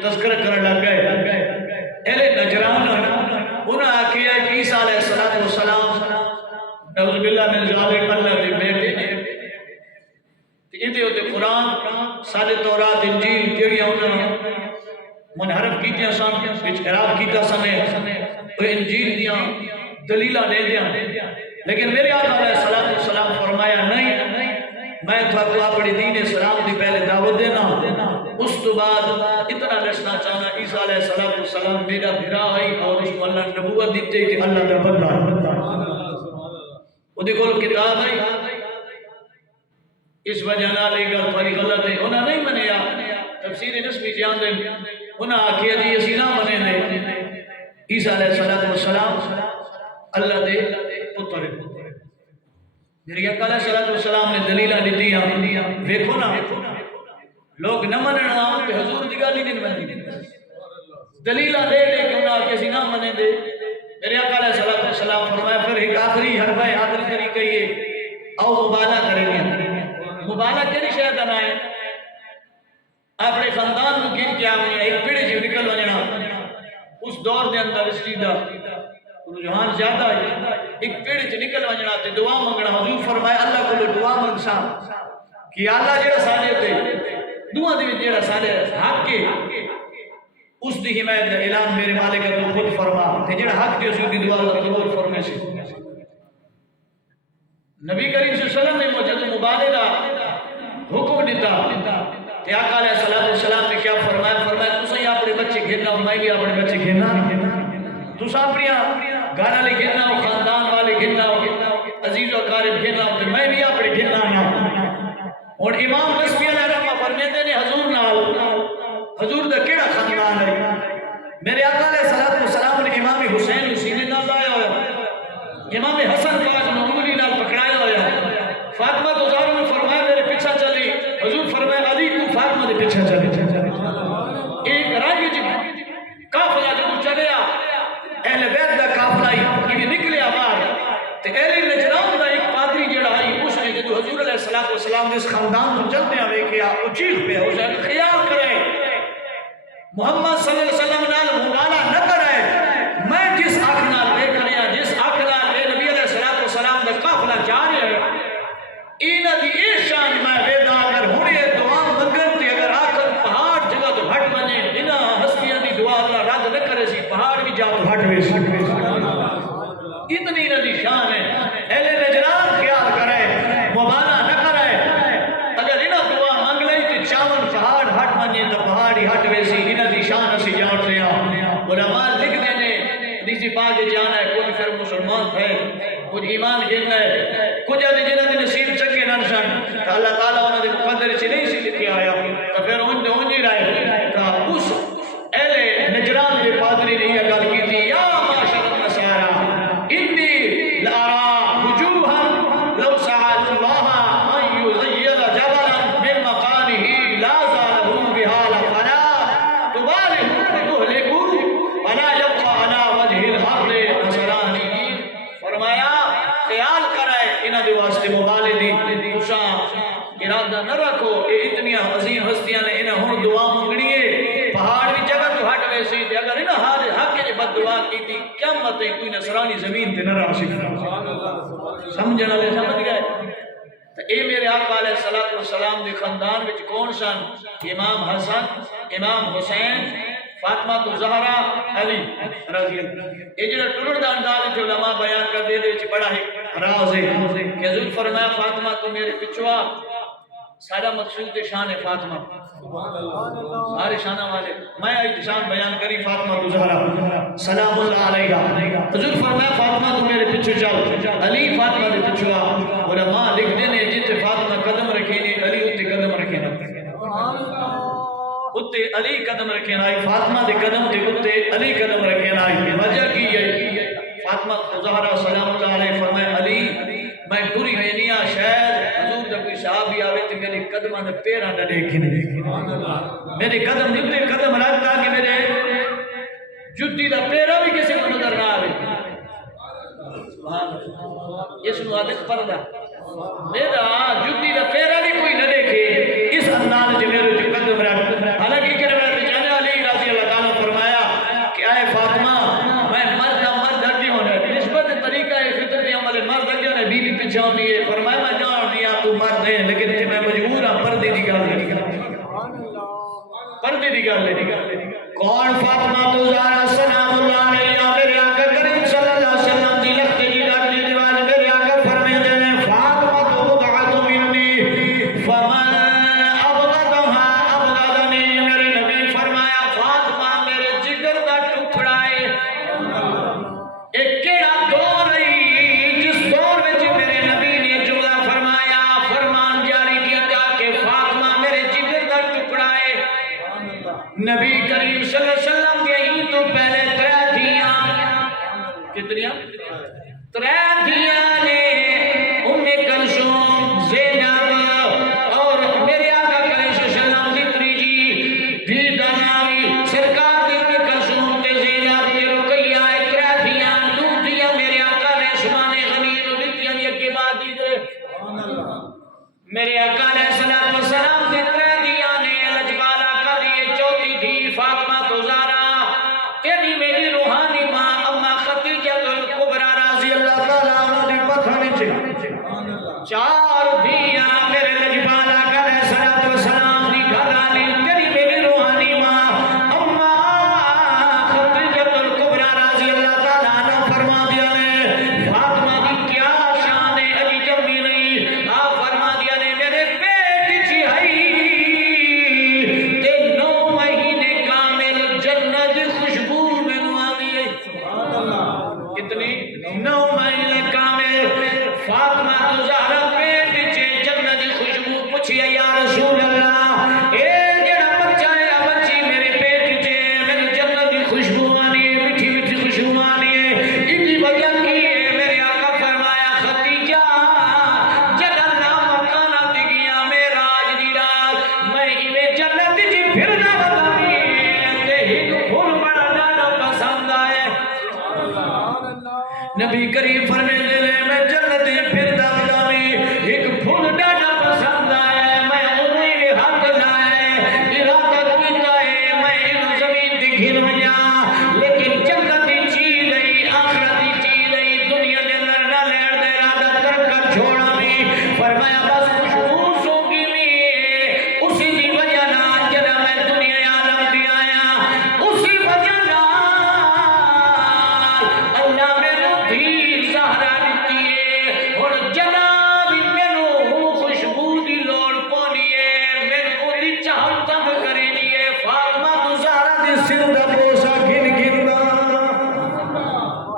تذکرہ کرنے لگ گئے اہل نجران انہاں آکھیا عیسیٰ علیہ السلام نعوذ باللہ من ذالک اللہ دے بیٹے نے تے ادھے قرآن سارے تورات انجیل جڑیاں انہاں منحرف کیتیاں سن وچ خراب کیتا سنے تو انجیل دیاں دلیلہ دے دیاں لیکن میرے آقا علیہ السلام فرمایا نہیں میں تو اپنی دین اسلام دی پہلے دعوت دینا اس تو بعد اتنا دسنا چاہنا عیسیٰ علیہ السلام میرا بھرا ہے اور اس کو اللہ نبوت دیتے کہ اللہ دا بندہ وہ دیکھو کتاب ہے اس وجہ نہ لے گا بڑی غلط ہے انہاں نہیں منیا تفسیر نسبی جان دے انہاں آکھیا جی اسی نہ منے نے عیسیٰ علیہ السلام اللہ دے پتر میرے آقا علیہ السلام نے دلیلہ دیتیاں دیکھو نا لوگ نہ منن آؤں کہ حضور دی گل ہی نہیں منی دلیلہ دے دے کہ انہاں کسی نہ منے دے میرے آقا علیہ السلام فرمایا پھر ایک آخری حربہ آخری کری کہیے او مبالہ کریں گے مبالہ کیڑی شاید نہ ہے اپنے خاندان کو گن کے آئیں ایک پیڑے جو نکل وجنا اس دور دے اندر اس چیزہ رجحان زیادہ ہے ایک پیڑے جو نکل وجنا تے دعا منگنا حضور فرمایا اللہ کو دعا منگسا کہ اللہ جڑا سارے ہوتے دعا دے جڑا سارے حق کے اس دی حمایت کا اعلان میرے مالک تو خود فرما تے جڑا حق کے اس کی دعا اللہ قبول فرمائے سے نبی کریم صلی اللہ علیہ وسلم نے موجود مبالغہ دا حکم دیتا کہ آقا علیہ السلام نے کیا فرمایا تسا ہی اپنے بچے گھرنا میں بھی اپنے بچے گھرنا تسا اپنی گھر والے گھرنا خاندان والے گھرنا عزیز و اقارب گھرنا میں بھی اپنے گھرنا اور امام نسبی علیہ رحمہ فرماتے نے حضور نال حضور دا کیڑا خاندان ہے میرے آقا علیہ السلام نے امام حسین سینے نال لایا ہوا امام حسن پاک نے انگلی نال پکڑایا ہوا فاطمہ تو زہرا نے فرمایا میرے پیچھے چلی حضور فرمایا علی تو فاطمہ دے پیچھے چلی ایک راہی جی قافلہ جب چلیا اہل بیت دا قافلہ ہی نکلیا باہر تے اہل نجران دا ایک پادری جڑا ہے اس نے جدو حضور علیہ السلام دے خاندان کو چلتے ہوئے کیا وہ چیخ پہ اس نے خیال کرے محمد صلی اللہ علیہ وسلم نال مبالغہ نہ کرے میں جس آنکھ نال دیکھ رہا جس آنکھ نال اے نبی علیہ السلام دا قافلہ جا رہا ہے اینا دی اے شان میں ویدا اگر ہونے دعا منگن تے اگر آخر پہاڑ جگہ تو ہٹ بنے انہاں ہستیاں دی دعا اللہ رد نہ کرے سی پہاڑ بھی جا تو ہٹ وے اتنی انہاں دی شان ہے اہل نجران خیال کرے مبالغہ نہ کرے اگر انہاں دعا مانگ لئی تے چاون پہاڑ ہٹ بنے تو پہاڑ ہی ہٹ وے سی انہاں دی شان اسی جان لیا علماء لکھ دینے حدیث پاک جانا ہے کوئی پھر مسلمان ہے کچھ ایمان گرنا ہے کچھ آدھے جنہ دے نصیب چکے نرشن کہ اللہ تعالیٰ انہوں نے مقدر سے نہیں سی لکھی آیا تو پھر ان جی رائے کہ اس اہل نجران کے پادری نے یہ گل کی تھی یا معاشر النصارى انی لارا وجوہا لو سعد اللہ ان یزید جبلا من مقامه لا زالهم بحال فلا تبالغ تهلكوا ولا يبقى على وجه الارض نصرانیین فرمایا خیال کرے انہاں دے واسطے مبالغی تساں ارادہ نہ رکھو اے اتنی عظیم ہستیاں نے انہاں ہن دعا منگنی ہے پہاڑ بھی جگہ تو ہٹ وے سی تے اگر انہاں ہر حق وچ بد دعا کیتی قیامت کوئی نصرانی زمین تے نہ رہ سکدا سمجھن والے سمجھ گئے تے اے میرے آقا علیہ السلام دے خاندان وچ کون سن امام حسن امام حسین فاطمہ تو زہرا علی رضی اللہ یہ جڑا ٹرڑ دا انداز جو علماء بیان کر دے وچ بڑا ہے راز ہے کہ حضور فرمایا فاطمہ تو میرے پچھوا سارا مقصود شان ہے فاطمہ سارے شانہ والے میں ایک شان بیان کری فاطمہ تو زہرا سلام اللہ علیہا حضور فرمایا فاطمہ تو میرے پیچھے چل علی فاطمہ دے پچھوا علماء لکھ دے نے جتے فاطمہ قدم رکھے نے علی اتے قدم رکھے نا اتے علی قدم رکھے نا فاطمہ دے قدم دے اتے علی قدم رکھے نا وجہ کی ہے فاطمہ تو زہرا سلام اللہ علیہ فرمایا علی میں ٹری ہے نہیں شاید حضور دا کوئی صحابی آوے تے میرے قدماں دے پیراں نہ دیکھنے میرے قدم جتے قدم رکھتا کہ میرے جتی دا پیرا بھی کسی کو نظر نہ آوے سبحان اللہ اس نو عادت پردہ میرا جتی دا پیرا بھی کوئی نہ دیکھے اس انداز جو میرے جو قدم رکھ حالانکہ کہ روایت جانے علی بیوی پیچھے ہوندی ہے فرمایا میں جان دیا تو مرد ہے لیکن تے میں مجبور ہوں پردے دی گل پردے دی گل کون فاطمہ تو زہرا سلام اللہ علیہا میرے آقا کریم صلی اللہ علیہ وسلم دی لخت دی لاڈلی دیوان میرے آقا فرمیندے نے فاطمہ تو بضعۃ منی فمن ابغضها ابغضنی میرے نبی فرمایا فاطمہ میرے جگر دا ٹکڑا ہے ایک کیڑا دور ہے جس دور وچ میرے نبی نے جملہ فرمایا فرمان جاری کیا کہ فاطمہ میرے جگر دا ٹکڑا ہے نبی کریم صلی اللہ علیہ وسلم کے ہی تو پہلے ترے دھیاں کتنیاں ترے دھیاں نے ام کلثوم زینب اور میرے آقا کریم صلی اللہ علیہ وسلم دی تریجی بھی دناوی سرکار دی ام کلثوم تے زینب تے رقیہ ترے دھیاں دو دھیاں میرے آقا نے عثمان غنی نو دتیاں یکے بعد دی دے میرے آقا علیہ الصلوۃ والسلام دی ترے دھیاں نے لجپالا کر دیے چوتھی تھی فاطمہ تو زہرا تیری میری روحانی ماں اما خدیجہ الکبریٰ رضی اللہ تعالیٰ عنہ دی پتھانی چھے چار دھیاں میرے لجپالا کر علیہ الصلوۃ والسلام دی گھر آلی تیری میری روحانی ماں اما خدیجہ الکبریٰ رضی اللہ تعالیٰ عنہ فرما دیا نے فاطمہ دی کیا شان ہے اجی جمی نہیں آپ فرما دیا نے میرے پیٹ چہائی تے 9 مہینے کامل جنت خوشبو میں نوالی ہے کتنی 9 مہینے کامل فاطمہ تو زہرا پیٹ چے جنت خوشبو پوچھی یا رسول اللہ اے جڑا بچہ ہے بچی میرے پیٹ چے میری جنت خوشبو آنی ہے میٹھی میٹھی خوشبو آنی ہے ان کی وجہ کی ہے میرے آقا فرمایا خدیجہ جڑا نام مکانہ دی گیا معراج دی رات میں ایویں جنت جی پھرنا بتائی تے ایک پھول بڑا جانا پسند آئے نبی کریم فرمیندے نے میں جنت پھردا بتائی ایک پھول ڈانا پسند آئے میں انہیں ہاتھ لائے ارادہ کیتا ہے میں ان زمین دی گھر وجا لیکن جنت چیز ہے آخرت چیز ہے دنیا دے اندر نہ لیڑ دے ارادہ کر کر چھوڑا بھی فرمایا بس خوشبو سوگی میں اسی دی وجہ نہ جدا میں دنیا عالم دی آیا اسی وجہ نہ اللہ میرے دھی سہارا دیتی ہے اور جناب میرے خوشبو دی لوڑ پونی ہے میرے اولی چاہت تب کرنی ہے فاطمہ تو زہرا دی سر دا بوسا گھن گھن دا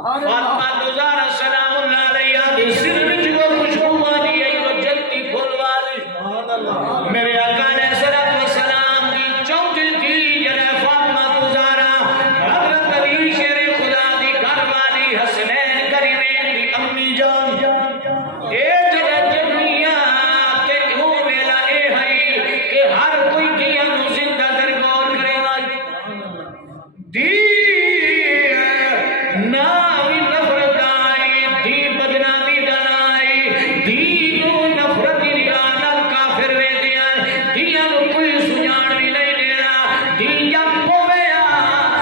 فاطمہ تو زہرا سلام اللہ علیہا دی سر وچ وہ خوشبو آنی ہے وہ جلتی پھول والی میرے آقا علیہ الصلوۃ والسلام دی چوتھی تھی جڑا فاطمہ تو زہرا حضرت علی شیر خدا دی گھر والی حسنین کریمین دی امی جان اے جڑا جنیا تے او ویلا اے ہے کہ ہر کوئی دیا نو زندہ درگور کرے گا دی ناوی نفرت آئی دی بدنامی دنائی دی نو نفرت دیانا کافر وے دیا دیا نو کوئی سجان بھی نہیں دینا دی جب پویا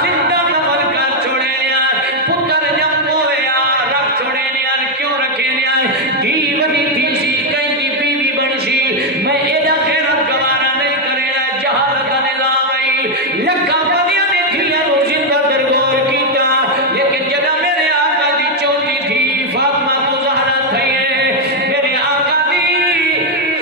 زندہ نفر کر چھوڑے لیا پتر جب پویا رکھ چھوڑے لیا کیوں رکھے لیا دی ونی تھی سی کہیں دی بیوی بن سی میں ایڈا خیرت گوارا نہیں کرے نا جہالت نظام آئی لکھا پدیا نے دیا نو زندہ درگور کیتا لیکن جدا میرے آقا دی چوتھی تھی فاطمہ تو زہرا تھی میرے آقا دی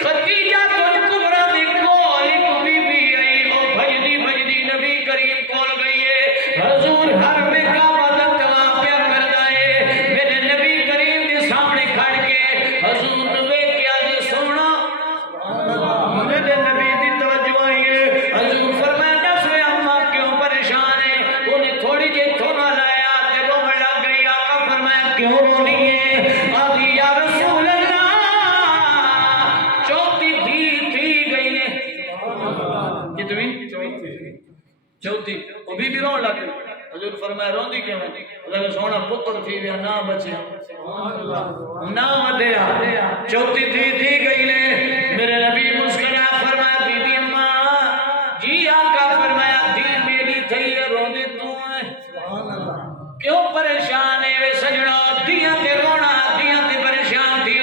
خدیجہ تو کبریٰ دی کول ایک بی بی آئی او بھجدی نبی کریم کول گئی ہے حضور ہر میں کعبہ دا طواف پیا کردا ہے میرے نبی کریم دے سامنے کھڑ کے حضور نے ویکھ کے آدھی سونا میرے نبی دی توجہ آئی ہے حضور فرمایا دس وے اماں کیوں پریشان ہے انہیں تھوڑی جی تھوڑا لایا تے رونے لگ گئی آقا فرمایا کیوں رونی ہے آدھی یا رسول اللہ چوتھی تھی گئی نے کتنی چوتھی وہ بھی رون لگ گئی حضور فرمایا روندی کیوں ہے اللہ سونا پتر تھی ویا نہ بچے نہ ودیا چوتھی تھی گئی نے میرے نبی مسکرا فرمایا بی بی اماں جی آقا فرمایا دی میری تھی روندی تو ہے کیوں پریشان ہے وے سجڑا دیاں تے رونا دیاں تے پریشان تھی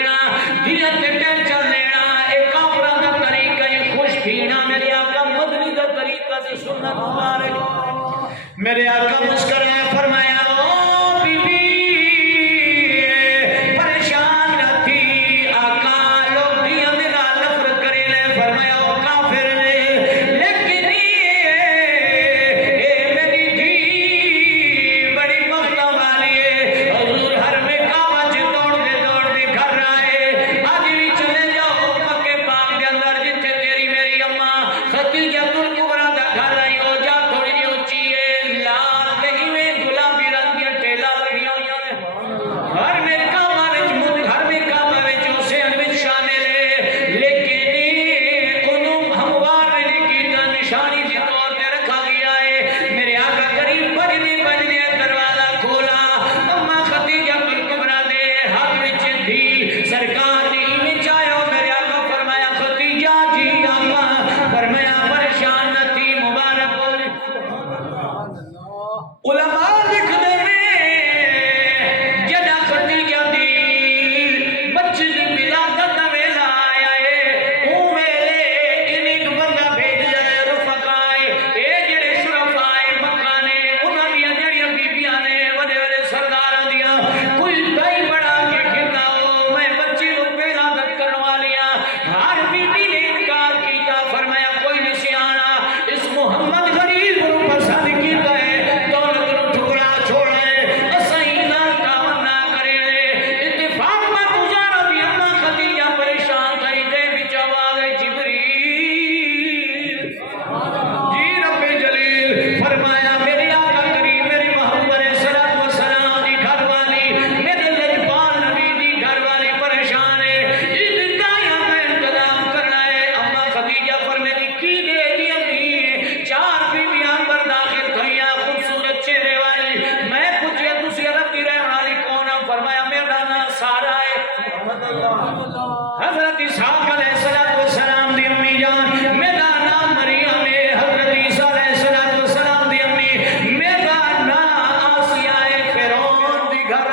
حضرت اسحاق علیہ السلام دی امی جان میرا نام مریم ہے، حضرت عیسیٰ علیہ السلام دی امی میرا نام آسیہ فرعون دی گھر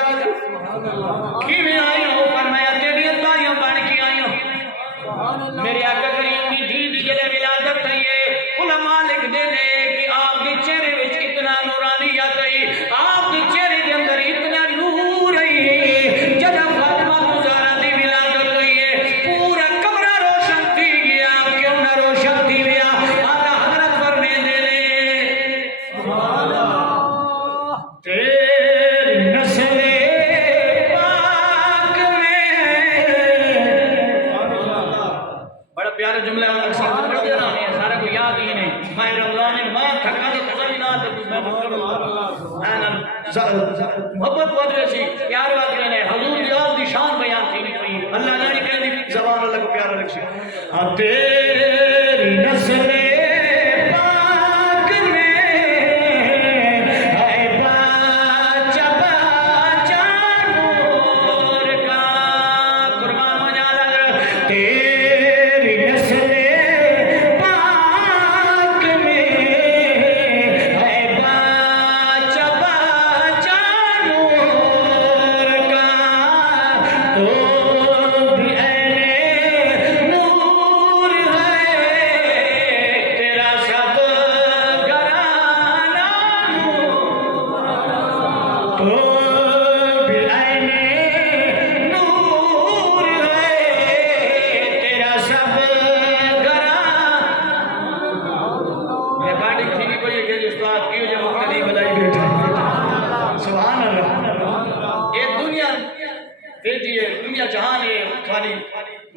کی میں آئی ہوں، فرمایا تیری تائیاں بن کے آئی ہوں۔ میرے آقا کریم دی دھی دی جلے ولادت ہے، علماء لکھ دے نے کہ آپ دی چہرے وچ اتنا نورانیت ہے، آپ دی چہرے دے اندر اتنا نور ہے، جب فاطمہ زہرا دی ولادت ہوئی پورا کمرہ روشن تھی گیا، کیوں نہ روشن تھی گیا؟ اعلیٰ حضرت فرمے دے لے سبحان اللہ تیری نسل پاک میں، بڑا پیارا جملہ ہے، اکثر پڑھ دینا ہے، سارے کو یاد ہی نہیں، ماہ رمضان میں ماں تھکا تو تھا ہی نہ محبت بہت ویسی پیار بات رہنے حضور دیال دی شان بیان تھی نہیں ہوئی، اللہ جانے کہنے دی زبان اللہ کو پیارا لکھ سے تیری نسل پاک میں ہے باچہ باچہ نور کا، قربان ہو جانا تیری نسل پاک میں ہے باچہ باچہ نور کا، تو بھی عین نور ہے تیرا سب گھرانہ نور، تو بھی عین نور ہے تیرا سب گھرانہ۔ ریکارڈنگ تھی نہیں کوئی کہ استاد کیوں جو مختلف بلائی بیٹھا سبحان اللہ۔ یہ دنیا دیتی ہے، دنیا جہان ہے، خالی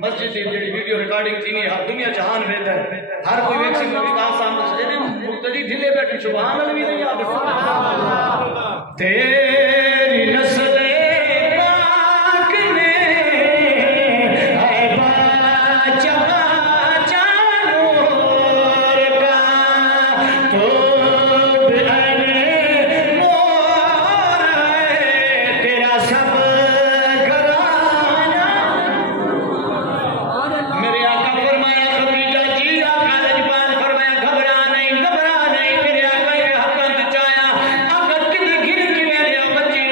مسجد ہے جڑی ویڈیو ریکارڈنگ تھی نہیں، ہر دنیا جہان رہتا ہے، ہر کوئی ویکسن کو استاد سامنے سے جڑے مقتدی دھلے بیٹھے سبحان اللہ بھی نہیں یاد تیری نسل پاک میں ہے باچہ باچہ نور کا، تو بھی عین نور ہے تیرا سب گھرانہ۔ میرے آقا فرمایا خدیجہ جی آقا لجپال فرمایا گھبرا نہیں میرے آقا نے حقت چایا اگر کدی گر کے میرے بچے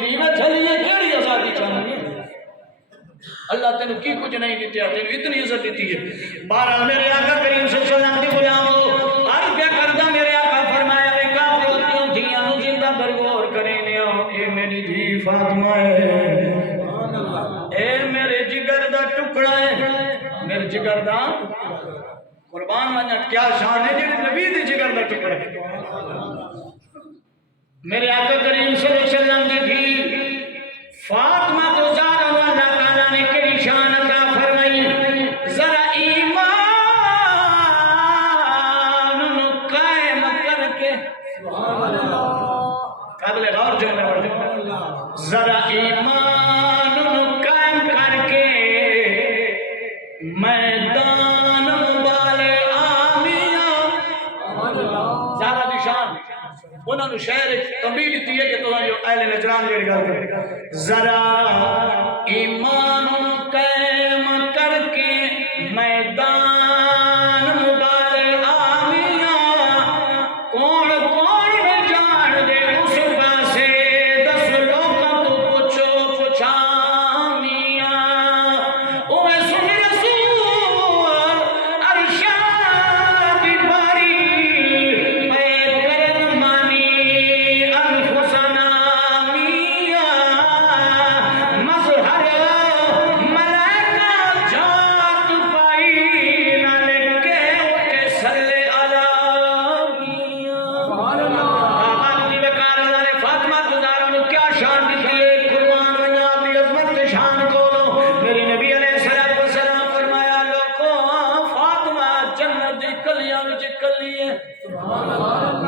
دی میں چلیے کیڑی آزادی چاہیے اللہ تینو کی کچھ نہیں دیتے تینو اتنی عزت دیتی ہے بہرحال میرے آقا کریم صلی اللہ علیہ وسلم کی غلامو عرض کیا کردہ میرے آقا فرمایا اے کافروں دھیاں نو زندہ درگور کریں اے میری دھی فاطمہ ہے اے میرے جگر دا ٹکڑا ہے میرے جگر دا قربان منت کیا شان ہے جنہیں نبی دی جگر دا ٹکڑا ہے میرے آقا کریم صلی اللہ علیہ وسلم دی تھی فاطمہ تو زہرا اللہ تعالیٰ نے کئی شان عطا فرمائی ذرا ایمان قائم کر کے قابل غور جو میں ذرا ایمان قائم کر کے میدان مبالے آمیاں زہرا دی شان انہوں نے شہر تنبیہ دیتی ہے کہ تو اہل نجران جڑی گل کرے ذرا ایمان قائم کر کے میدان مبالے آمیاں کون کون میں جان دے اس پاسے 10 لوگوں تو پوچھو پوچھامیاں اوے سن رسول ارشاد باری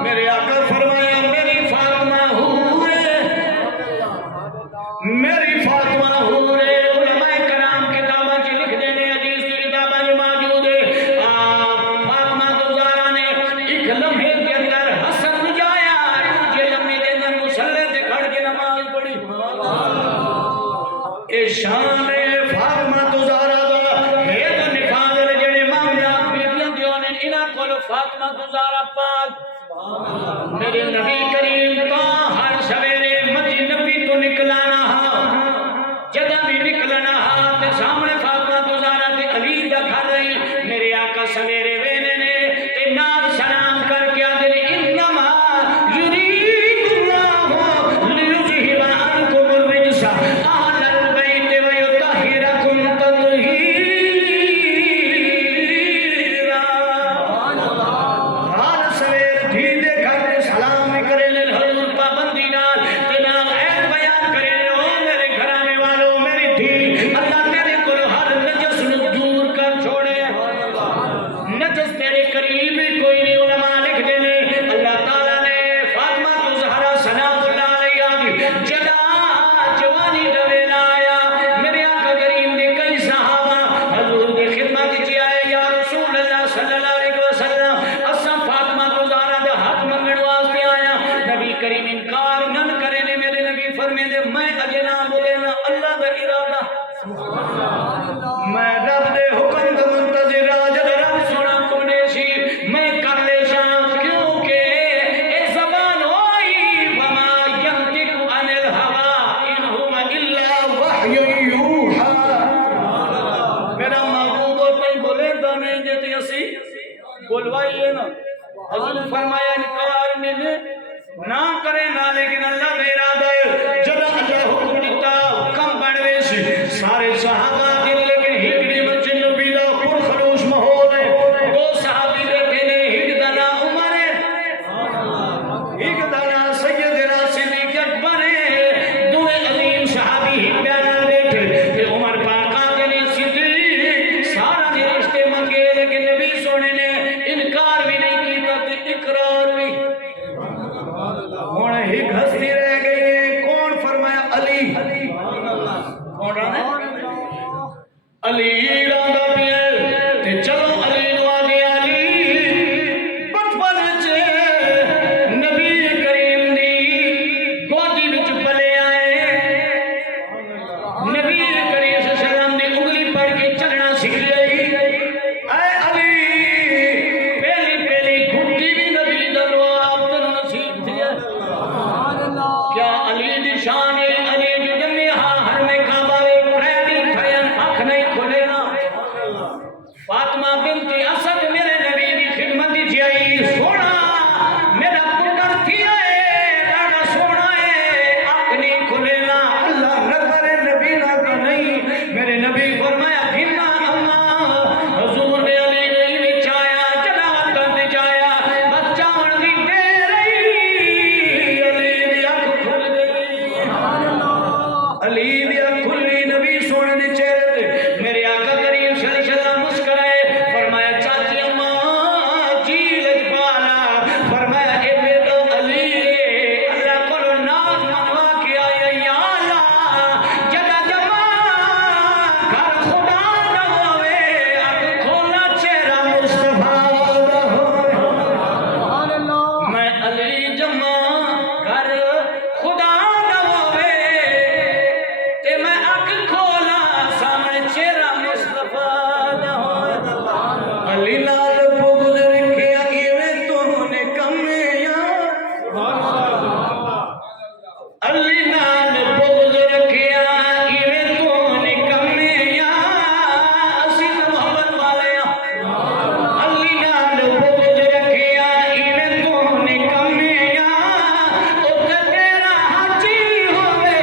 میرے آقا فرمایا میری فاطمہ حور ہے علماء کرام کتابہ چی لکھ دینے حدیث کی کتابہ جو موجود ہے فاطمہ تو زہرا نے ایک لمحے کے اندر حسن جایا دوسرے لمحے کے اندر مسلح سے کھڑ کے نماز پڑھی اے شان فاطمہ تو زہرا دا ہے تو نفاذ جڑے معاملہ بیٹیاں دیوں نے انہاں کولو فاطمہ تو زہرا پاک میرے نبی کریم تو ہر سویرے مسجد نبی تو نکلانا جدہ بھی نکلنا تے سامنے فاطمہ تو زہرا تے علی دا گھر رہی میرے آقا سویرے وینے نے تے نال سلام کر کے آدھے انما یرید اللہ لیذہب عنکم الرجس اہل البیت ویطہرکم تطہیرا ہر سویر دھی دے گھر سلام کرے لے حضور پابندی نال تے نال عید بیان کرے لے او میرے گھرانے والوں میری دھی اللہ تیرے کو ہر نجس نو دور کر چھوڑے نجس تیرے قریب کوئی نہیں علماء لکھ دے لے اللہ تعالیٰ نے فاطمہ تو زہرا سلام اللہ علیہ جدا جوانی ڈوے لایا میرے آقا کریم نے کئی صحابہ حضور کی خدمت کی آئے یا رسول اللہ صلی اللہ علیہ وسلم اسا فاطمہ تو زہرا دے ہاتھ منگڑ واسطے آیا نبی کریم انکار نہ کرے نے میرے نبی فرمے دے میں اجے نہ بولے نہ اللہ دا ارادہ میں رب دے حکم دا منتظر راجد رب سونا کنے سی میں کر لے شاہ کیونکہ اے زبان ہوئی وما ینطق عن الہوا ان ہوا الا وحی یوحا میرا محبوب اور کوئی بولے دانے جیتے اسی بولوائیے نا حضور فرمایا انکار میں نے نہ کرے نہ لیکن اللہ دے ارادہ جب اللہ حکم دیتا کم بڑھوے سی سارے صحابہ دل لیکن ہکڑی بچے نبی دا پر خلوص محول ہے دو صحابی بیٹھے نے ہک دانا عمر ہے ہک دانا سیدنا صدیق اکبر ہے دو عظیم صحابی ہک دانا بیٹھے کہ عمر پاک آگے نے صدیق سارا دے رشتے منگے لیکن نبی سونے نے انکار بھی نہیں کیتا تے اقرار بھی ہونے ہی ہستی رہ گئی ہے کون فرمایا علی کون رہا علی راندہ پیئے تے چلو علی نو آگے علی بچپن وچے نبی کریم دی گودی وچ پلے آئے نبی کریم صلی اللہ علیہ وسلم نے انگلی پڑھ کے چلنا سکھ لئی اے علی پہلی پہلی گھٹی بھی نبی دلو آپ تنو نصیب تھی کیا علی دی شان ہے علی دیا کھلی نبی سونے دے چہرے تے میرے آقا کریم صلی اللہ علیہ وسلم مسکرائے فرمایا چاچی اماں جی لجپالا فرمایا اے بیٹا علی اللہ کو ناز منوا کے آیا یا اللہ جگہ جمع گھر خدا نہ ہوئے اب کھولا چہرہ مصطفیٰ دا ہوئے میں علی جمع گھر خدا نہ ہوئے تے میں اک کھولا سامنے چہرہ مصطفیٰ دا ہوئے علی لال بغض رکھیا ایویں تو نے کمیاں علی نال بغض رکھیا ایویں تو نے کمیاں اسی محبت والے ہاں علی نال بغض رکھیا ایویں تو نے کمیاں او تے تیرا حاجی ہوے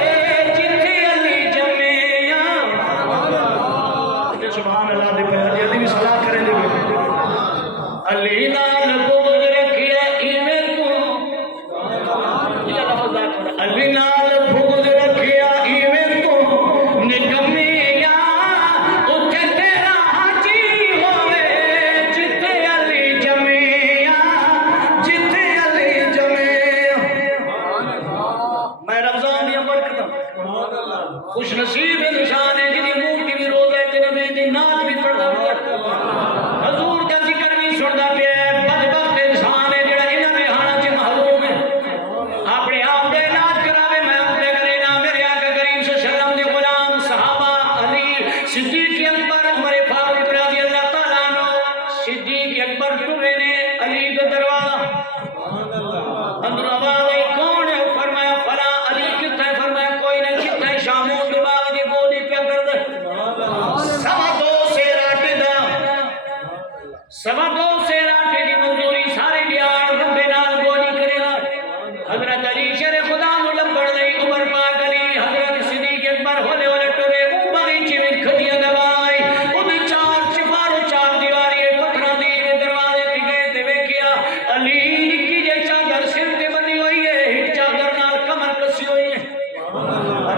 جتھے علی جمیاں سبحان اللہ دے پہ علی بھی صلاح کریں دے علی نال بغض رکھیا ایویں تو یہ لفظ دا علی نال بغض رکھیا ایویں تو نکمیاں اوتھے تیرا حاجی ہوے جتھے علی جمیاں جتھے علی جمیاں میں رمضان دی برکتاں خوش نصیب انسان ہے جنہیں منہ کی بھی روزہ ہے نبی دی نعت بھی پڑھدا پیا حضور دا ذکر بھی سندا پیا بدبخت انسان ہے جڑا انہاں دے حالات وچ محروم ہے اپنے آپ دے علاج کراوے میں اپنے کرے نہ میرے آقا کریم صلی اللہ علیہ وسلم دے غلام صحابہ علی صدیق اکبر عمر فاروق رضی اللہ تعالیٰ عنہ صدیق اکبر ٹرے نے علی دا دروازہ اندر آواز آئی کون ہے فرمایا فلاں علی کتنا ہے فرمایا کوئی نہیں کتنا ہے شاموں کے باغ دی گولی پہ کر دے سوا دو سے راٹے دا سوا دو سے راٹے دی منظوری سارے دیار ربے نال گولی کرے گا حضرت علی شیر خدا نو لمبڑ لئی عمر پاک علی حضرت صدیق اکبر ہولے ہولے ٹرے او باغیچے میں کھجیاں دبائی او دی چار چفار و چار دیواری پتھراں دی دروازے تے گئے تے ویکھیا علی نکی جے چادر سر تے بندی ہوئی ہے ہٹ چادر نال کمر کسی ہوئی ہے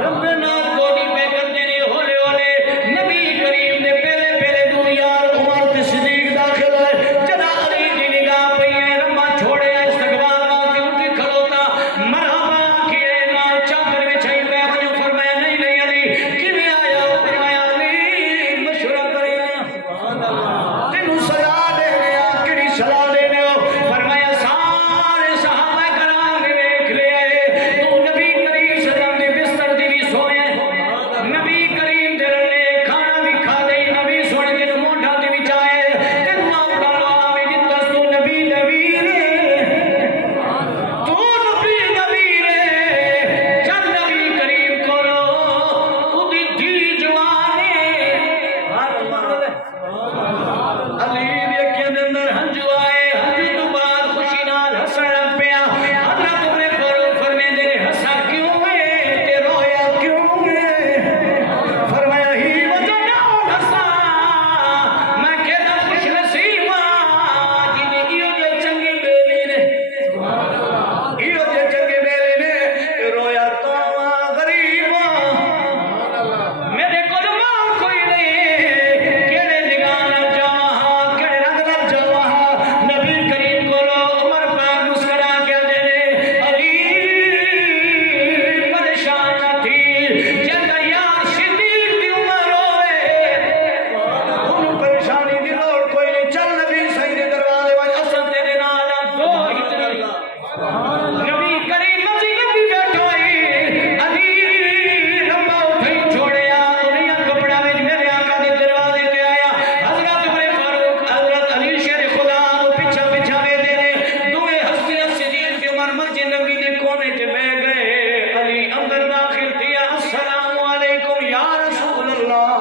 رب نال گولی پہ کرتے نے ہولے ہولے نبی کریم دے پہلے پہلے دو یار عمر تے صدیق داخل ہوئے جدا علی دی نگاہ پئی ہے ربا چھوڑے استقبال واسطے اٹھی کھلوتا مرحبا کیے نال چادر بچھائی پہ ونجو فرمایا نہیں نہیں علی کیویں آیا فرمایا علی مشورہ کرے تینوں سزا دینے آ کیڑی صلاح دینے ہو فرمایا سارے صحابہ کرام نے دیکھ لیا ہے تو نبی کریم صلی اللہ علیہ وسلم دے بستر دی بھی سوئے نبی کریم دے رلے کھانا بھی کھا دے نبی سونے دے موڈھا دی بھی چاہے تینوں نام ڈالو آوے جتنا تو نبی نبی رے تو نبی نبی رے چل نبی کریم کولو اودی دھی جوانے ہاتھ مانگ لے علی دی اکھیاں دے اندر ہنجو آئے ہنجو تو بعد خوشی نال ہسن لگ پیا حضرت عمر فاروق فرمیندے نے ہسا کیوں ہے تے رویا کیوں ہے فرمایا ہی وجہ نہ ہسا میں کہدا خوش نصیب ہاں جنہیں ایو جے چنگی بیلی نے ایو جے چنگی بیلی نے رویا تو غریب میرے کول مال کوئی نہیں کیڑے نگاہ نال جاواں کیڑے رنگ نال جاواں نبی کریم کولو عمر پاک مسکرا کے دے علی پریشان نہ تھی جنگ یار صدیق دی عمر ہوئے انہوں پریشانی دی لوڑ کوئی نہیں چل نبی صحیح دے دروازے وچ اصل تیرے نال دو ہی نبی کریم مسجد بھی بیٹھا ہی علی ربا اٹھائی چھوڑیا انہیں کپڑا میں میرے آقا دے دروازے تے آیا حضرت عمر فاروق حضرت علی شیر خدا نو پیچھا پیچھا میں دینے دوے ہستیاں صدیق دی عمر مسجد نبی دے کونے تے بہ گئے علی اندر داخل کیا السلام علیکم یا رسول اللہ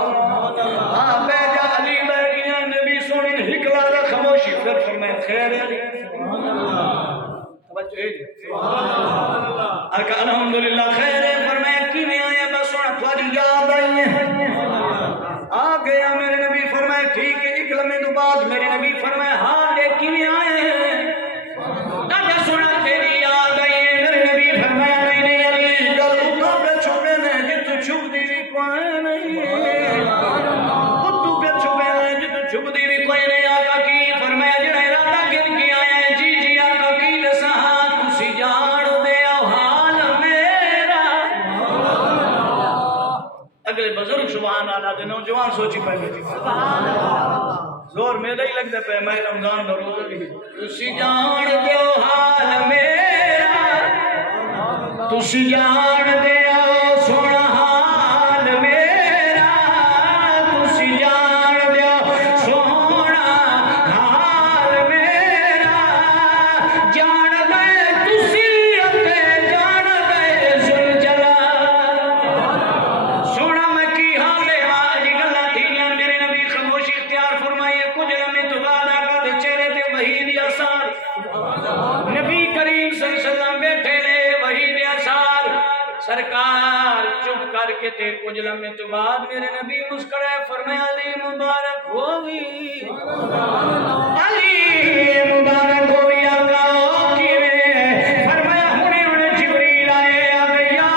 ہاں بہ جا علی بہ گیا نبی سونے نے ہکلا دا خاموشی پھر فرمایا خیر ہے علی توجہ ہے الحمدللہ خیر ہے فرمایا کیویں آیا بس سونا تھوڑی یاد آئی ہے آ گیا میرے نبی فرمایا ٹھیک ہے ایک لمحے تو بعد میرے نبی فرمایا ہاں لے کیویں آئے ہیں دادا سونا تیری یاد آئی ہے میرے نبی فرمایا نہیں نہیں علی گل اٹھا چھوڑے نے جے تو چھپ میرے بزرگ سبحان اللہ دے نوجوان سوچی پہ گئی زور میرا ہی لگتا پہ میں رمضان دا روزہ بھی تسی جان دیو حال میرا تسی جان دیو سونا حال میرا تسی جان دیو سونا حال میرا جان دے تسی اتے جان دے ذوالجلال سونا میں کی حال ہے آج گلا تھیاں میرے نبی خاموشی اختیار فرمائیے کچھ لمحے تو بعد آقا دے چہرے تے وحی دی اثار نبی کریم صلی اللہ علیہ وسلم بیٹھے لے وحی دی اثار سرکار چپ کر کے تے کچھ لمحے تو بعد میرے نبی مسکرائے فرمایا علی مبارک ہوئی علی مبارک ہوئی آقا کیویں فرمایا ہونے ہونے جبریل آئے آ گیا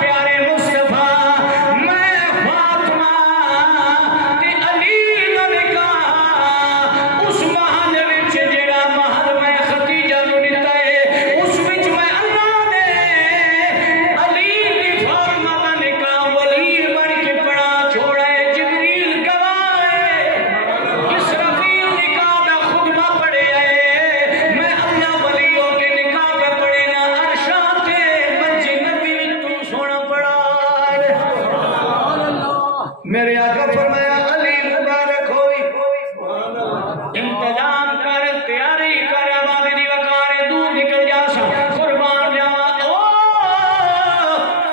پیارے مصطفیٰ میں فاطمہ تے علی دا نکاح اس محل وچ جڑا محل میں خدیجہ نوں دتا ہے اس وچ میں اللہ نے علی دی فاطمہ دا نکاح ولی بن کے پڑھا چھوڑا ہے جبریل گواہ ہے اسرافیل نکاح دا خطبہ پڑھے ہے میں اللہ ولیوں کے نکاح پہ پڑھے نا عرشاں تے منجی نبی وچ تو سونا پڑھا میرے آقا فرمایا علی مبارک ہوئی انتظام کر تیاری کر آباد دی وقار دور نکل جا سا قربان جاوا او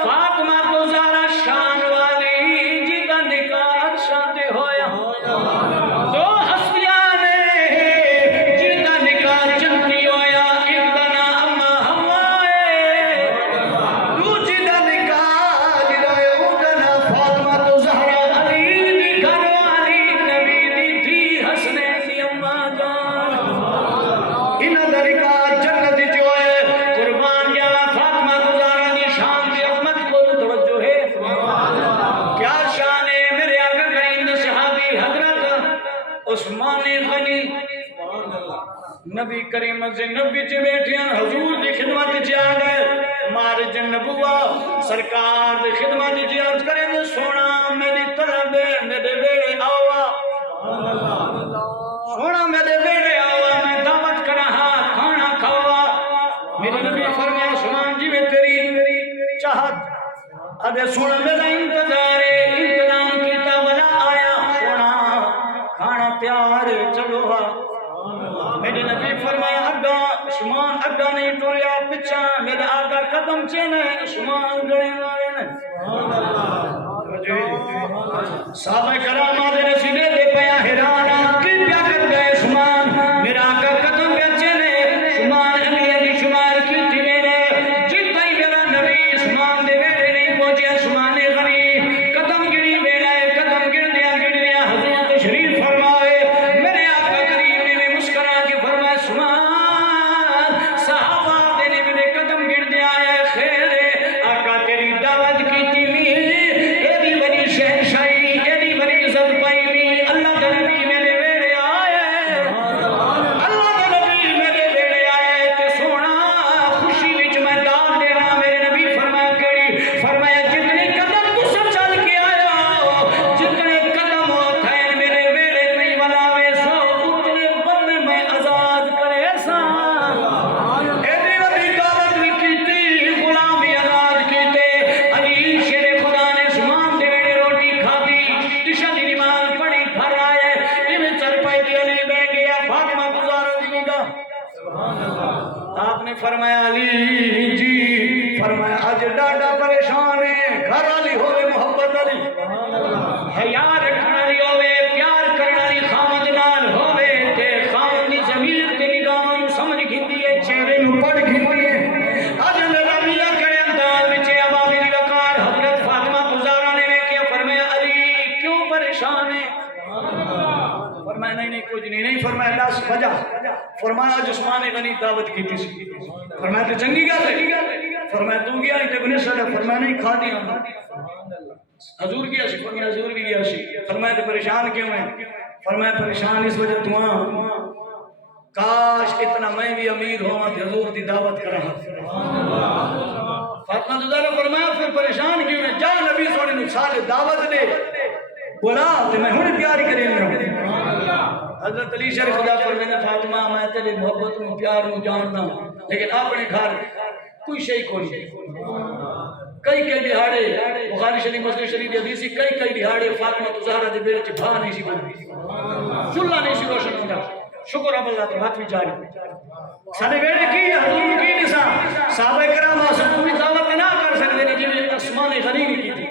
فاطمہ تو زارا شان والی جدا نکاح عرشاں تے ہویا دو ہستیاں نے جدا نکاح جنتی ہویا ایک دا نام اما حوا ہے دوجی دا نکاح جدا ہے او دا نام فاطمہ تو زہرا علی دی گھر والی نبی دی تھی حسنین دی اما جان انہاں دا نکاح جنت وچ ہوئے قربان جاوا فاطمہ تو زہرا دی شان دی عظمت کو توجہ ہے کیا شان ہے میرے آقا کریم دے صحابی حضرت عثمان غنی نبی کریم زینب وچ بیٹھیاں حضور دی خدمت وچ آ گئے مارج نبوہ سرکار دی خدمت وچ عرض کرے تے سونا میری طلب ہے میرے بیڑے آوا سونا میرے بیڑے آوا میں دعوت کرا ہاں کھانا کھاوا میرے نبی فرمایا عثمان جی میں تیری چاہت ادے سونا میرا انتظار ہے انتظام کیتا بلا آیا سونا کھانا تیار ہے چلو ہاں میرے نبی فرمایا اگا عثمان اگا نہیں ٹریا پچھا میرا آقا قدم چینے عثمان گڑے آئے نے صحابہ کرام آدھے رسیدے دے پیا حیران کی پیا کر گئے عثمان میرا آقا قدم پہ چینے عثمان علی دی شمار کی تھی میرے جتنا ہی میرا نبی عثمان دے بیڑے نہیں پہنچے عثمان غنی قدم گری بیڑا ہے قدم گر دیا حضور تشریف فرمائے میرے آقا کریم نے مسکرا کے فرمایا عثمان صحابہ دے نے میرے قدم گر دیا ہے خیر ہے آقا تیری دعوت کی تھی ایدی بڑی شہنشاہی ایدی بڑی عزت پائی می اللہ کے نبی میرے بیڑے آئے اللہ کے نبی میرے بیڑے آئے تے سونا خوشی وچ میں داد دینا میرے نبی فرمایا کیڑی فرمایا جتنے قدم تو سب چل کے آیا جتنے قدم ہوتا ہے میرے بیڑے نہیں بلاوے سو اتنے بند میں آزاد کرے سا ایدی نبی دعوت بھی کیتی غلام بھی آزاد کیتے علی شیر خدا نے عثمان دے بیڑے روٹی کھادی عشاء دی نماز پڑھی گھر آئے ایویں چرپائی دی علی بہ گیا فاطمہ گزارو دی نگاہ آپ نے فرمایا علی جی فرمایا آج ڈاڈا پریشان ہے گھر والی ہوئے محبت علی حیا رکھن والی ہوئے پیار کرن والی خامد نال ہوئے تے خامد دی ضمیر تے نگاہاں نوں سمجھ گھندی ہے چہرے نوں پڑھ گھندی ہے اج میرا میاں کرے انداز وچ عوام دی وقار حضرت فاطمہ گزارا نے کیا فرمایا علی کیوں پریشان ہے فرمایا نہیں کچھ نہیں فرمایا دس وجہ فرمایا عثمان غنی دعوت کی تھی فرمایا تو چنگی گل ہے فرمایا تو گیا تے بنے سڑا فرمایا نہیں کھا دیا حضور گیا سی فرمایا حضور بھی گیا سی فرمایا تو پریشان کیوں ہے فرمایا پریشان اس وجہ تو کاش اتنا میں بھی امیر ہوں تے حضور دی دعوت کرا فاطمہ زہرا فرمایا پھر پریشان کیوں ہے جا نبی سونے نے سال دعوت دے بولا تے میں ہن پیار کرے لوں حضرت علی شریف خدا فرمانے فاطمہ میں تیری محبت نو پیار نو جاندا لیکن اپنے گھر کوئی شے کوئی کئی دہاڑے بخاری شریف مسلم شریف دی حدیث کئی دہاڑے فاطمہ تو زہرا دے بیل چ بھا نہیں سی بنتی چولہا نہیں سی روشن ہوندا شکر اللہ تو ہاتھ بھی جاری سارے ویڑے کی حضور کی نساں صحابہ کرام واسطے کوئی دعوت نہ کر سکتے نہیں جی عثمان غنی نہیں کی تھی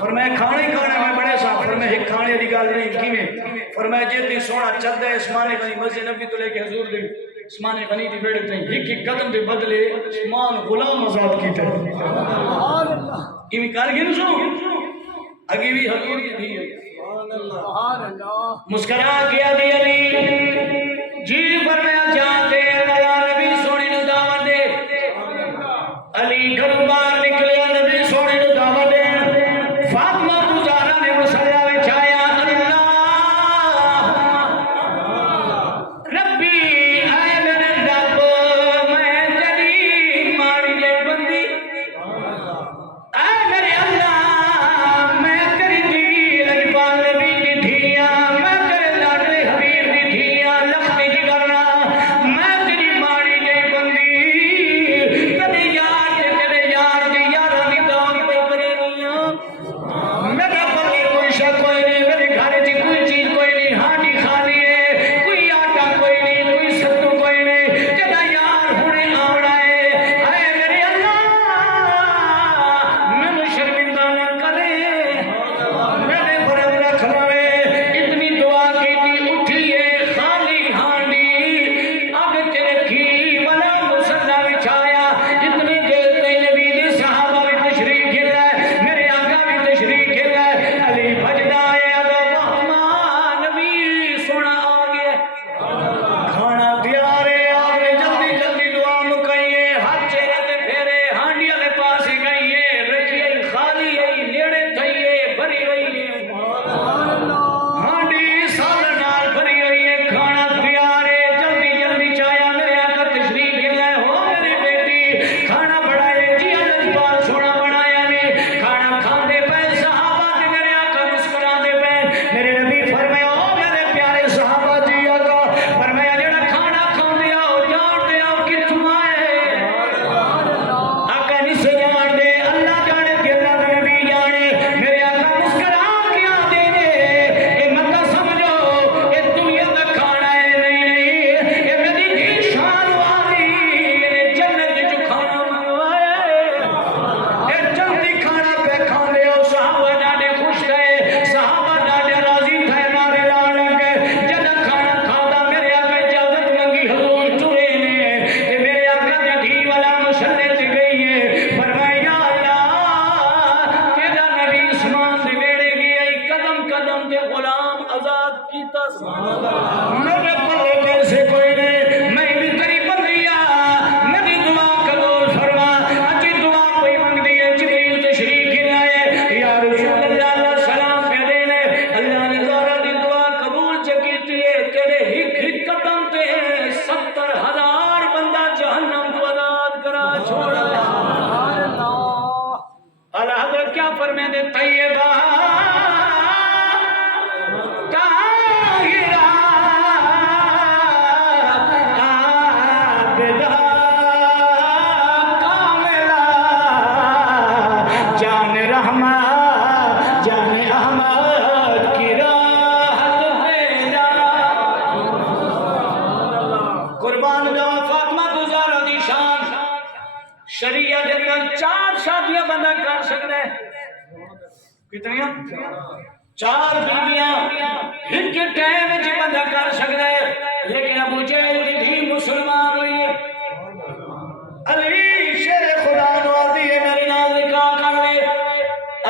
فرمایا کھانے ہی کھانے میں بڑے صاحب فرمایا ایک کھانے دی گل نہیں کیویں فرمایا جے تی سونا چل دے عثمان غنی مسجد نبی تو لے کے حضور دے عثمان غنی دی بیڑے تے ایک قدم دے بدلے عثمان غلام آزاد کیتے سبحان اللہ ایویں کر گئے سو اگے بھی حضور کی تھی سبحان اللہ مسکرا کیا دی علی جی فرمایا جاتے نیا نبی سونے نو دعوت دے علی گھروں باہر نکلے نبی سونے نو دعوت دے فاطمہ کو زہرا نے مصلی وچ آیا اللہ ربی اے میرے رب میں تیری ماڑی دے بندی اے میرے اللہ میں تیری دی لجپال نبی دی دھیاں میں تیرے لاڈلے حبیب دی دھیاں لخمی دی کرنا میں تیری ماڑی دے بندی تیرے یار دی یاراں دی دعوت پہ کرے نیاں میرے پلے کوئی شے کوئی نہیں میرے گھر دی کوئی چیز کوئی نہیں ہانڈی خالی ہے کوئی آٹا کوئی نہیں کوئی ستو کوئی نہیں تیرا یار ہونے آوڑا ہے اے میرے اللہ میں شرمندہ نہ کرے میرے برم رکھ لوے اتنی دعا کی تھی اٹھی ہے خالی ہانڈی اب تیرے کی بنا مصلی وچ آیا اتنی دیر تے نبی دے صحابہ بھی تشریف کھل ہے میرے آقا بھی تشریف کھل ہے علی بجدا ہے ادا رحمان نبی سونا آ گیا کھانا تیار ہے آپ نے جلدی جلدی دعا مکائیے ہاتھ چہرے تے پھیرے ہانڈی والے پاس گئیے رکھیے خالی ہے نیڑے تھئیے بھری ہوئی ہے ہانڈی سال نال بھری ہوئی ہے کھانا تیار ہے جلدی جلدی چایا میرے آقا تشریف کھل ہے ہو میری بیٹی کھانا بڑھائے جی لجپال سونا بنایا نے کھانا کھاندے پے صحابہ تے میرے آقا مسکراندے پے میرے نبی فرمایا او میرے پیارے صحابہ جی آقا فرمایا جڑا کھانا کھاندے آؤ جان دے آؤ کتھوں آئے آقا نہیں سے جان دے اللہ جانے تے اللہ دا نبی جانے میرے آقا مسکرا کے آندے نے اے مت سمجھو اے دنیا دا کھانا ہے نہیں اے میری دی شان والی اے جنت وچ کھانا منگوایا اے جلدی کھانا پہ کھاندے آؤ صحابہ ڈاڈے خوش گئے صحابہ ڈاڈے راضی تھے نعرے لانے لگے جب کھانا کھادا میرے آقا اجازت منگی حضور ٹرے نے تے میرے آقا دی دھی والا مصلی تے گئی ہے فرمایا یا اللہ تیرا نبی عثمان دے ویڑے گیا قدم قدم تے غلام آزاد کیتا میرے پلے کیسے کوئی نہیں میں بھی تیری بندیا میری دعا قبول فرما اجی دعا کوئی منگدی ہے جبریل تشریف کھل آئے یا رسول اللہ سلام پہ دینے اللہ نے زہرا دی دعا قبول چکیتی ہے تیرے ہک قدم تے 70,000 بندہ جہنم تو آزاد کرا چھوڑا اللہ حضرت کیا فرمائیں دے طیبہ طاہرہ عابدہ کاملہ جان رحمہ جان احمد کی راحت پیدا قربان جاوا فاطمہ تو زہرا دی شان شریعت دے اندر 4 شادیاں بندہ کر سکتا ہے کتنیاں 4 بیویاں ایک ٹائم وچ بندہ کر سکتا ہے لیکن ابو جہل دی دھی مسلمان ہوئی ہے علی شیر خدا نو آدھی ہے میرے نال نکاح کر لے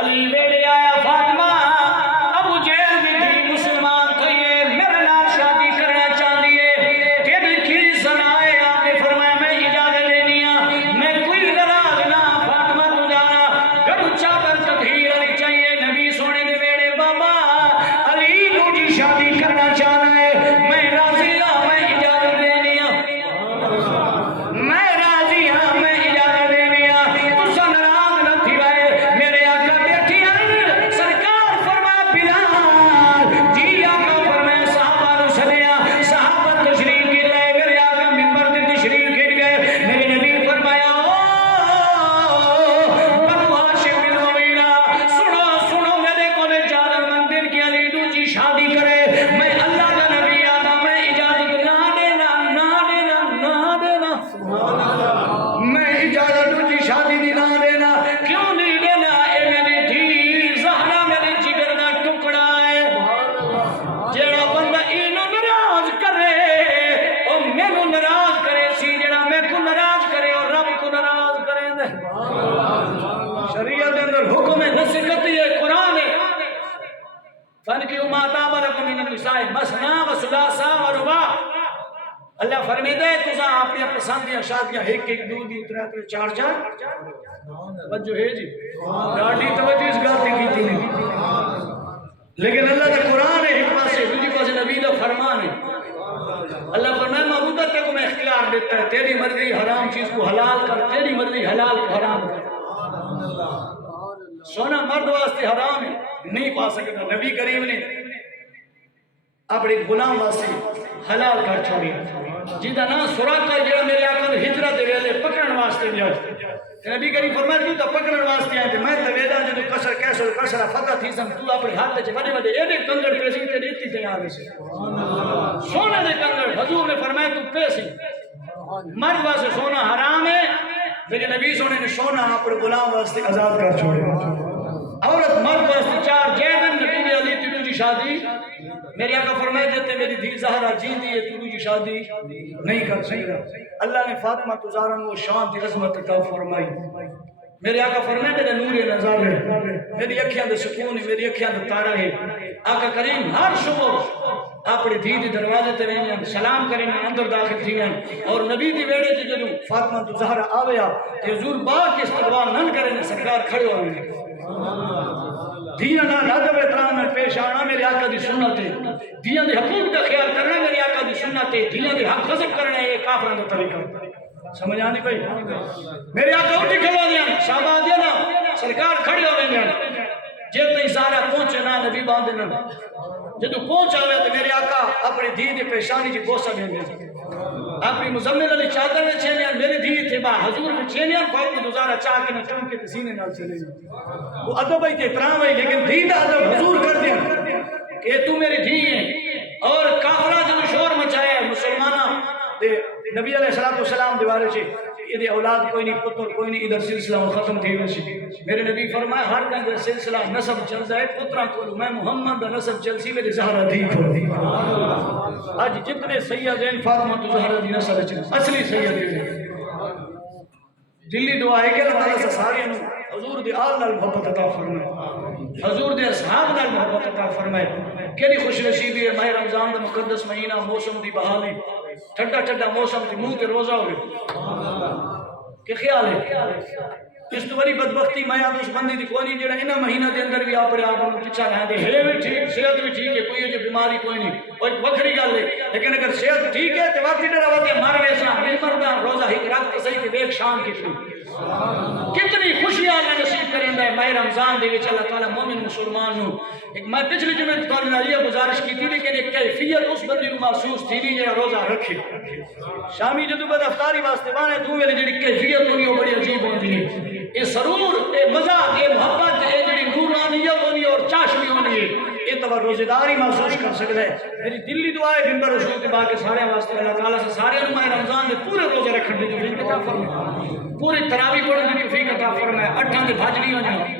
علی ویڑے آیا فاطمہ ابو جہل دی دھی مسلمان تھی ہے میرے نال شادی کرنا چاہتی ہے تیری کی سنا ہے آپ نے فرمایا میں اجازت لینی ہاں میں کوئی ناراض نہ فاطمہ تو جانا گھر چادر تطہیر علی چاہیے نبی سونے دے ویڑے بابا علی کو جی شادی کرنا چاہنا ہے میں راضی ہاں میں اجازت لینی ہاں میں راضی ہاں میں اجازت لینی ہاں تسا ناراض نہ تھی رہے میرے آقا بیٹھی اندر حکم نصیحتی ہے، قرآن ہے. فَانْكِحُوا مَا طَابَ لَكُم مِّنَ النِّسَاءِ مَثْنَىٰ وَثُلَاثَ وَرُبَاعَ. اللہ فرمیتا ہے تُساں اپنی پسندیاں شادیاں ایک ایک دو دی ترے چار چار توجہ ہے جی ڈاڈی توجہ اس گل کی تھی نہیں. لیکن اللہ کا قرآن ہے ایک پاسے دوسری پاسے نبی کا فرمان ہے. اللہ فرمائے محبوبت کو میں اختیار دیتا ہے، تیری مرضی حرام چیز کو حلال کر، تیری مرضی حلال کو حرام کر. سونا مرد واسطے حرام ہے، نہیں پا سکتا. نبی کریم نے اپنے غلام واسطے حلال کر چھوڑی جیدہ نا سراقہ جڑا میرے آقا نے ہجرت دے ویلے پکڑن واسطے دیا. نبی کریم فرمائے تو تا پکڑن واسطے آئے میں تو ویدہ جو کسر کیسر کسر فتح تھی سم تو اپنے ہاتھ چے بڑے بڑے ایڈے کنگڑ پیسی تے دیتی تے آوے سے سونے دے کنگڑ. حضور نے فرمایا تو پیسی. مرد واسطے سونا حرام ہے، لیکن نبی سونے نے سونا اپنے غلام واسطے آزاد کر چھوڑے. عورت مرد واسطے چار جیدن نبی نے علی تینوں جی شادی میرے آقا فرمائے جاتے میری دھی زہرہ جین دی ہے تینوں جی شادی نہیں کر سکتا. اللہ نے فاطمہ تزارن وہ شان دی عظمت عطا فرمائی. میرے آقا فرمائے میرے نور نظر ہے، میری اکھیاں دے سکون ہے، میری اکھیاں دے تارا ہے. آقا کریم ہر صبح اپنی دھی دی دروازے تے رہنے سلام کریں اندر داخل تھی اور نبی دی ویڑے تے جدوں فاطمہ تزہرا آویا تے حضور باغ کے استقبال نہ کریں سرکار کھڑے ہوئے. دین نال ادب احترام میں پیش آنا میرے آقا دی سنت ہے. دین دے حقوق کا خیال کرنا میرے آقا دی سنت ہے. دین دے حق غضب کرنا یہ کافروں کا طریقہ. سمجھ آنی پئی؟ میرے آقا اٹھی کھلو دیا شاباش دیا نا سرکار کھڑے ہوئے گے جب تک سارا پہنچے نہ نبی باندھے نہ جدو پہنچ آوے تو میرے آقا اپنی دھی دی پیشانی جی بوسہ دیں گے اپنی مزمل علی چادر میں چھینے میرے دھی تھے با حضور میں چھینے فاطمہ دوزارہ چاہ کے نہ چون کے تسینے نہ چلے وہ ادب ہے کہ احترام ہے لیکن دھی دا ادب حضور کر دیا کہ تو میری دھی ہے. اور کافرہ جب شور مچایا مسلمانہ نبی علیہ السلام دیوارے چھے یہ اولاد کوئی نہیں پتر کوئی نہیں ادھر سلسلہ ختم تھی ویسی. میرے نبی فرمایا ہر کہیں سلسلہ نسب چلتا ہے پترہ کو میں محمد نسب چلسی میرے زہرہ دھی کو. آج جتنے سید ہیں فاطمہ تو زہرہ دی نسل چلسی اصلی سید ہیں. دلی دعا ہے کہ اللہ تعالیٰ سے سارے حضور دی آل نال محبت عطا فرمائے، حضور دے اصحاب نال محبت عطا فرمائے. کیلی خوش نصیبی ہے ماہ رمضان دا مقدس مہینہ موسم دی بحالی ٹھنڈا ٹھنڈا موسم تھی منہ کے روزہ ہوئے کہ خیال ہے اس تو بڑی بدبختی میں آپ اس بندی دی کوئی نہیں جڑا انہا مہینہ دے اندر بھی آپ نے پچھا رہا دے ہے بھی ٹھیک صحت بھی ٹھیک ہے کوئی یہ بیماری کوئی نہیں کوئی وکری گل ہے لیکن اگر صحت ٹھیک ہے تو واقعی ڈرا ہوتے مر ویسا میری مردہ روزہ ہی رات کے صحیح کہ ایک شام کی کتنی خوشیاں اللہ نصیب کریں ہے ماہ رمضان دے وچ اللہ تعالیٰ مومن مسلمان نو. ایک میں پچھلی جمعے تو نے یہ گزارش کی تھی لیکن ایک کیفیت اس بندی نو محسوس تھی نہیں جڑا روزہ رکھے شامی جدوں بعد افطاری واسطے بانے دو ویلے جڑی کیفیت ہوئی وہ بڑی عجیب ہوندی ہے. یہ سرور اے مزہ اے محبت اے جڑی نورانیت ہونی اور چاشنی ہونی ہے یہ تو روزے دار ہی محسوس کر سکتا ہے. میری دلی دعا ہے دن پر رسول کے باقی سارے واسطے اللہ تعالیٰ سے سارے ماہ رمضان میں پورے روزے رکھنے کی توفیق عطا فرمائے، پورے تراویح پڑھنے کی توفیق عطا فرمائے، 8 دن حج نہیں ہو جائے.